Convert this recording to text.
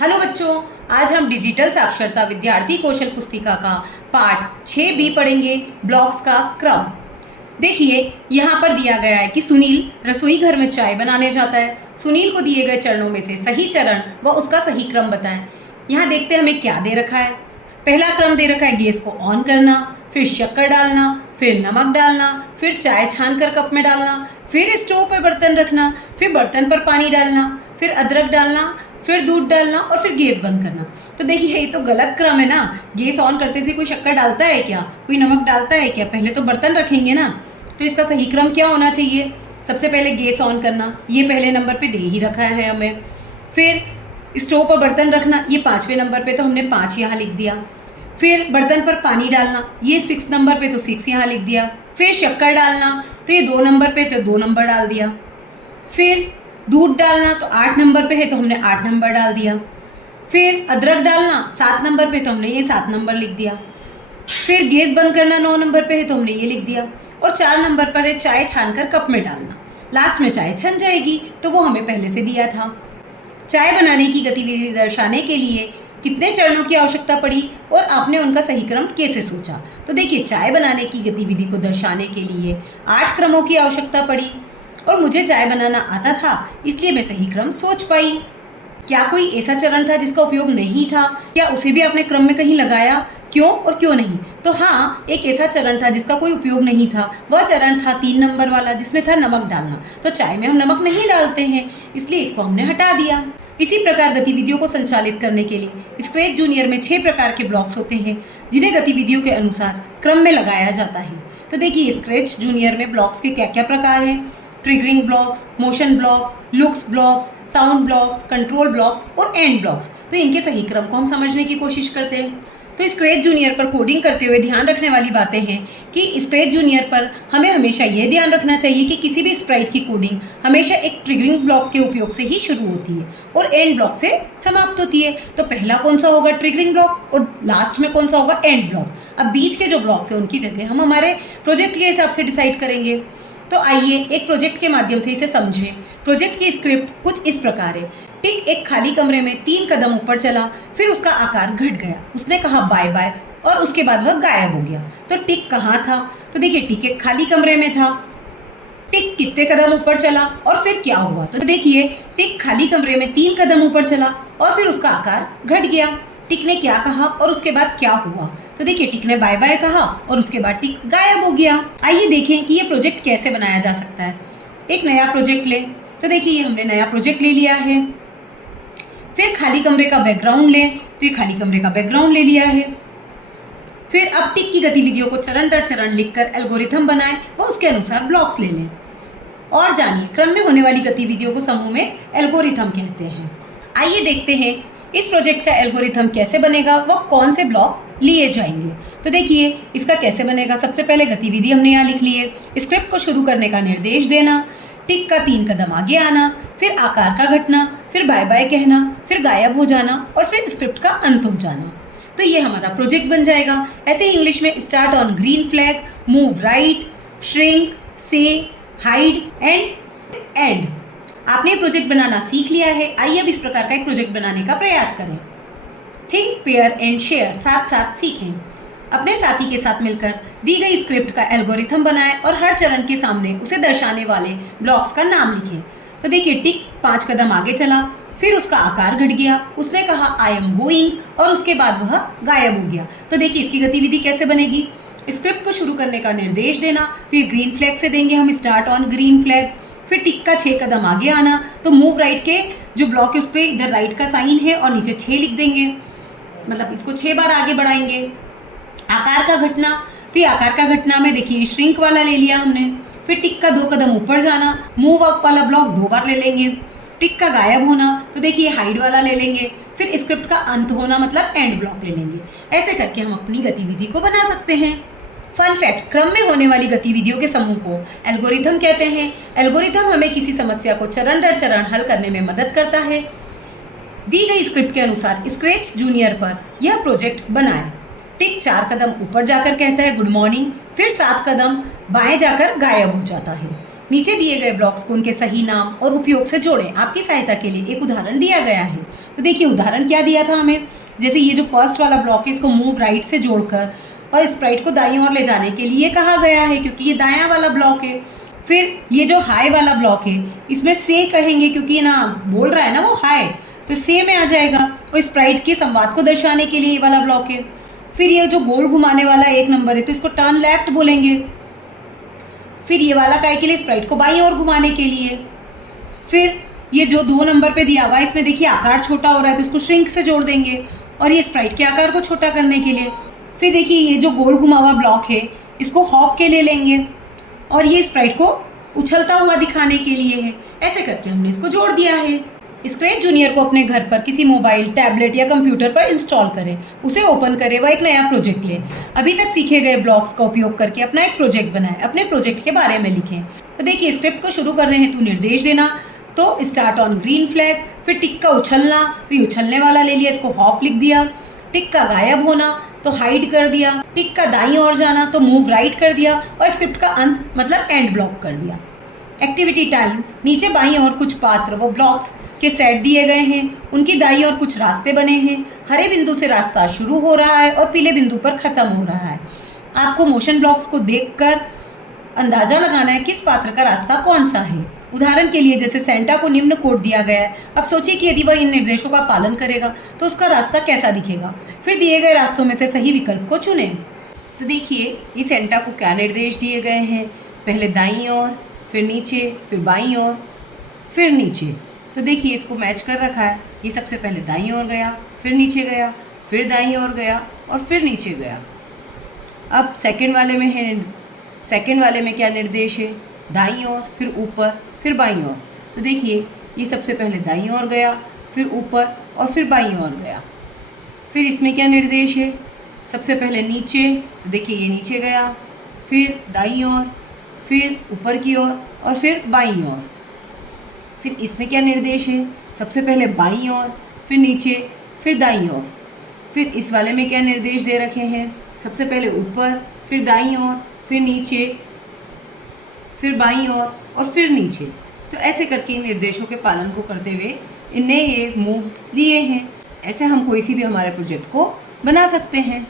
Hello बच्चों, आज हम डिजिटल साक्षरता विद्यार्थी कौशल पुस्तिका का पाठ 6B पढ़ेंगे, ब्लॉक्स का क्रम। देखिए, यहाँ पर दिया गया है कि सुनील रसोई घर में चाय बनाने जाता है। सुनील को दिए गए चरणों में से सही चरण व उसका सही क्रम बताएं। यहाँ देखते हैं हमें क्या दे रखा है। पहला क्रम दे रखा है गैस को ऑन करना, फिर शक्कर डालना, फिर नमक डालना, फिर चाय छानकर कप में डालना, फिर स्टोव पर बर्तन रखना, फिर बर्तन पर पानी डालना, फिर अदरक डालना, फिर दूध डालना और फिर गैस बंद करना। तो देखिए, ये तो गलत क्रम है ना। गैस ऑन करते से कोई शक्कर डालता है क्या, कोई नमक डालता है क्या? पहले तो बर्तन रखेंगे ना। तो इसका सही क्रम क्या होना चाहिए? सबसे पहले गैस ऑन करना, ये पहले नंबर पे दे ही रखा है हमें। फिर स्टोव पर बर्तन रखना, ये 5वें नंबर पे, तो हमने 5 यहाँ लिख दिया। फिर बर्तन पर पानी डालना, ये 6 नंबर पे, तो 6 यहाँ लिख दिया। फिर शक्कर डालना, तो ये 2 नंबर पे, तो 2 नंबर डाल दिया। फिर दूध डालना, तो 8 नंबर पे है, तो हमने 8 नंबर डाल दिया। फिर अदरक डालना 7 नंबर पे, तो हमने ये 7 नंबर लिख दिया। फिर गैस बंद करना 9 नंबर पे है, तो हमने ये लिख दिया। और 4 नंबर पर है चाय छानकर कप में डालना। लास्ट में चाय छन जाएगी, तो वो हमें पहले से दिया था। चाय बनाने की गतिविधि दर्शाने के लिए कितने चरणों की आवश्यकता पड़ी और आपने उनका सही क्रम कैसे सोचा? तो देखिए, चाय बनाने की गतिविधि को दर्शाने के लिए 8 क्रमों की आवश्यकता पड़ी और मुझे चाय बनाना आता था, इसलिए मैं सही क्रम सोच पाई। क्या कोई ऐसा चरण था जिसका उपयोग नहीं था? क्या उसे भी आपने क्रम में कहीं लगाया? क्यों और क्यों नहीं? तो हाँ, एक ऐसा चरण था जिसका कोई उपयोग नहीं था। वह चरण था 3 नंबर वाला, जिसमें था नमक डालना। तो चाय में हम नमक नहीं डालते हैं, इसलिए इसको हमने हटा दिया। इसी प्रकार गतिविधियों को संचालित करने के लिए स्क्रैच जूनियर में 6 प्रकार के ब्लॉक्स होते हैं, जिन्हें गतिविधियों के अनुसार क्रम में लगाया जाता है। तो देखिए, स्क्रैच जूनियर में ब्लॉक्स के क्या क्या प्रकार हैं? Triggering blocks, motion blocks, looks blocks, sound blocks, control blocks और एंड ब्लॉक्स। तो इनके सही क्रम को हम समझने की कोशिश करते हैं। तो स्क्रैच जूनियर पर कोडिंग करते हुए ध्यान रखने वाली बातें हैं कि स्क्रैच जूनियर पर हमें हमेशा यह ध्यान रखना चाहिए कि किसी भी स्प्राइट की कोडिंग हमेशा एक ट्रिगरिंग ब्लॉक के उपयोग से ही शुरू होती है और एंड ब्लॉक से समाप्त होती है। तो पहला कौन सा होगा? Triggering block. और लास्ट में कौन सा होगा? And block. अब बीच के जो ब्लॉक्स हैं उनकी जगह हम हमारे प्रोजेक्ट के हिसाब से डिसाइड करेंगे। तो आइए एक प्रोजेक्ट के माध्यम से इसे समझें। प्रोजेक्ट की स्क्रिप्ट कुछ इस प्रकार है। टिक एक खाली कमरे में 3 कदम ऊपर चला, फिर उसका आकार घट गया। उसने कहा बाय बाय और उसके बाद वह गायब हो गया। तो टिक कहाँ था? तो देखिए, टिक एक खाली कमरे में था। टिक कितने कदम ऊपर चला और फिर क्या हुआ? तो देखिए, टिक खाली कमरे में 3 कदम ऊपर चला और फिर उसका आकार घट गया। टिक ने क्या कहा और उसके बाद क्या हुआ? तो देखिए, टिक ने बाय बाय कहा और उसके बाद टिक गायब हो गया। आइए देखें कि ये प्रोजेक्ट कैसे बनाया जा सकता है। एक नया प्रोजेक्ट लें। तो देखिए, ये हमने नया प्रोजेक्ट ले लिया है। फिर खाली कमरे का बैकग्राउंड लें। तो ये खाली कमरे का बैकग्राउंड ले लिया है। फिर अब टिक की गतिविधियों को चरण दर चरण लिखकर एल्गोरिथम बनाएं व उसके अनुसार ब्लॉक्स ले लें। और जानिए, क्रम में होने वाली गतिविधियों को समूह में एल्गोरिथम कहते हैं। आइए देखते हैं इस प्रोजेक्ट का एल्गोरिथम कैसे बनेगा व कौन से ब्लॉक लिए जाएंगे। तो देखिए, इसका कैसे बनेगा। सबसे पहले गतिविधि हमने यहाँ लिख ली है। स्क्रिप्ट को शुरू करने का निर्देश देना, टिक का 3 कदम आगे आना, फिर आकार का घटना, फिर बाय बाय कहना, फिर गायब हो जाना और फिर स्क्रिप्ट का अंत हो जाना। तो ये हमारा प्रोजेक्ट बन जाएगा। ऐसे ही इंग्लिश में start on green flag, move right, shrink, से, हाइड एंड एंड। आपने प्रोजेक्ट बनाना सीख लिया है। आइए अब इस प्रकार का एक प्रोजेक्ट बनाने का प्रयास करें। थिंक, पेयर एंड शेयर, साथ साथ सीखें। अपने साथी के साथ मिलकर दी गई स्क्रिप्ट का एल्गोरिथम बनाएं और हर चरण के सामने उसे दर्शाने वाले ब्लॉक्स का नाम लिखें। तो देखिए, टिक 5 कदम आगे चला, फिर उसका आकार घट गया। उसने कहा आई एम गोइंग और उसके बाद वह गायब हो गया। तो देखिए, इसकी गतिविधि कैसे बनेगी। स्क्रिप्ट को शुरू करने का निर्देश देना, तो ये ग्रीन फ्लैग से देंगे हम, स्टार्ट ऑन ग्रीन फ्लैग। फिर टिक का 6 कदम आगे आना, तो मूव राइट के जो ब्लॉक है उस पर इधर राइट का साइन है और नीचे 6 लिख देंगे, मतलब इसको 6 बार आगे बढ़ाएंगे। आकार का घटना, तो ये आकार का घटना में देखिए श्रिंक वाला ले लिया हमने। फिर टिक का 2 कदम ऊपर जाना, मूव अप वाला ब्लॉक 2 बार ले लेंगे। टिक का गायब होना, तो देखिए हाइड वाला ले लेंगे। फिर स्क्रिप्ट का अंत होना मतलब एंड ब्लॉक ले लेंगे। ऐसे करके हम अपनी गतिविधि को बना सकते हैं। फन फैक्ट, क्रम में होने वाली गतिविधियों के समूह को एल्गोरिथम कहते हैं। एल्गोरिथम हमें किसी समस्या को चरण दर चरण हल करने में मदद करता है। दी गई स्क्रिप्ट के अनुसार स्क्रैच जूनियर पर यह प्रोजेक्ट बनाएं। टिक 4 कदम ऊपर जाकर कहता है गुड मॉर्निंग, फिर 7 कदम बाएं जाकर गायब हो जाता है। नीचे दिए गए ब्लॉक्स को उनके सही नाम और उपयोग से जोड़ें। आपकी सहायता के लिए एक उदाहरण दिया गया है। तो देखिए उदाहरण क्या दिया था हमें, जैसे ये जो फर्स्ट वाला ब्लॉक है इसको मूव राइट से जोड़कर और स्प्राइट को दाईं ओर ले जाने के लिए कहा गया है, क्योंकि ये दायां वाला ब्लॉक है। फिर ये जो हाई वाला ब्लॉक है इसमें से कहेंगे, क्योंकि ये ना बोल रहा है ना वो हाई, तो से में आ जाएगा। और स्प्राइट के संवाद को दर्शाने के लिए ये वाला ब्लॉक है। फिर ये जो गोल घुमाने वाला एक नंबर है तो इसको टर्न लेफ्ट बोलेंगे। फिर ये वाला काय के लिए, स्प्राइट को बाईं ओर घुमाने के लिए। फिर ये जो 2 नंबर पे दिया हुआ है इसमें देखिए आकार छोटा हो रहा है तो इसको श्रिंक से जोड़ देंगे, और ये स्प्राइट के आकार को छोटा करने के लिए। फिर देखिए ये जो गोल घुमा हुआ ब्लॉक है इसको हॉप के लिए लेंगे, और ये स्प्राइट को उछलता हुआ दिखाने के लिए है। ऐसे करके हमने इसको जोड़ दिया है। स्क्रैच जूनियर को अपने घर पर किसी मोबाइल, टैबलेट या कंप्यूटर पर इंस्टॉल करें, उसे ओपन करें व एक नया प्रोजेक्ट लें। अभी तक सीखे गए ब्लॉक्स का उपयोग करके अपना एक प्रोजेक्ट बनाएं, अपने प्रोजेक्ट के बारे में लिखें। तो देखिए स्क्रिप्ट को शुरू करने हेतु निर्देश देना, तो स्टार्ट ऑन ग्रीन फ्लैग, फिर टिक का उछलना, तो ये उछलने वाला ले लिया, इसको हॉप लिख दिया। टिक का गायब होना तो हाइड कर दिया। टिक का दाईं ओर जाना तो मूव राइट कर दिया, और स्क्रिप्ट का अंत मतलब एंड ब्लॉक कर दिया। एक्टिविटी टाइम, नीचे बाईं ओर कुछ पात्र वो ब्लॉक्स के सेट दिए गए हैं, उनकी दाईं ओर कुछ रास्ते बने हैं। हरे बिंदु से रास्ता शुरू हो रहा है और पीले बिंदु पर ख़त्म हो रहा है। आपको मोशन ब्लॉक्स को देखकर अंदाज़ा लगाना है किस पात्र का रास्ता कौन सा है। उदाहरण के लिए जैसे सेंटा को निम्न कोड दिया गया है। अब सोचिए कि यदि वह इन निर्देशों का पालन करेगा तो उसका रास्ता कैसा दिखेगा। फिर दिए गए रास्तों में से सही विकल्प को चुनें। तो देखिए इस सेंटा को क्या निर्देश दिए गए हैं, पहले दाईं ओर, फिर नीचे, फिर बाईं ओर, फिर नीचे। तो देखिए इसको मैच कर रखा है। ये सबसे पहले दाईं ओर गया, फिर नीचे गया, फिर दाईं ओर गया और फिर नीचे गया। अब सेकंड वाले में क्या निर्देश है, दाईं ओर, फिर ऊपर, फिर बाईं ओर। तो देखिए ये सबसे पहले दाईं ओर गया, फिर ऊपर और फिर बाईं ओर गया। फिर इसमें क्या निर्देश है, सबसे पहले नीचे, तो देखिए ये नीचे गया, फिर दाईं ओर, फिर ऊपर की ओर और फिर बाईं ओर। फिर इसमें क्या निर्देश है, सबसे पहले बाईं ओर, फिर नीचे, फिर दाईं ओर। फिर इस वाले में क्या निर्देश दे रखे हैं, सबसे पहले ऊपर, फिर दाईं ओर, फिर नीचे, फिर बाईं ओर और फिर नीचे। तो ऐसे करके इन निर्देशों के पालन को करते हुए इनने ये मूव्स लिए हैं। ऐसे हम कोई सी भी हमारे प्रोजेक्ट को बना सकते हैं।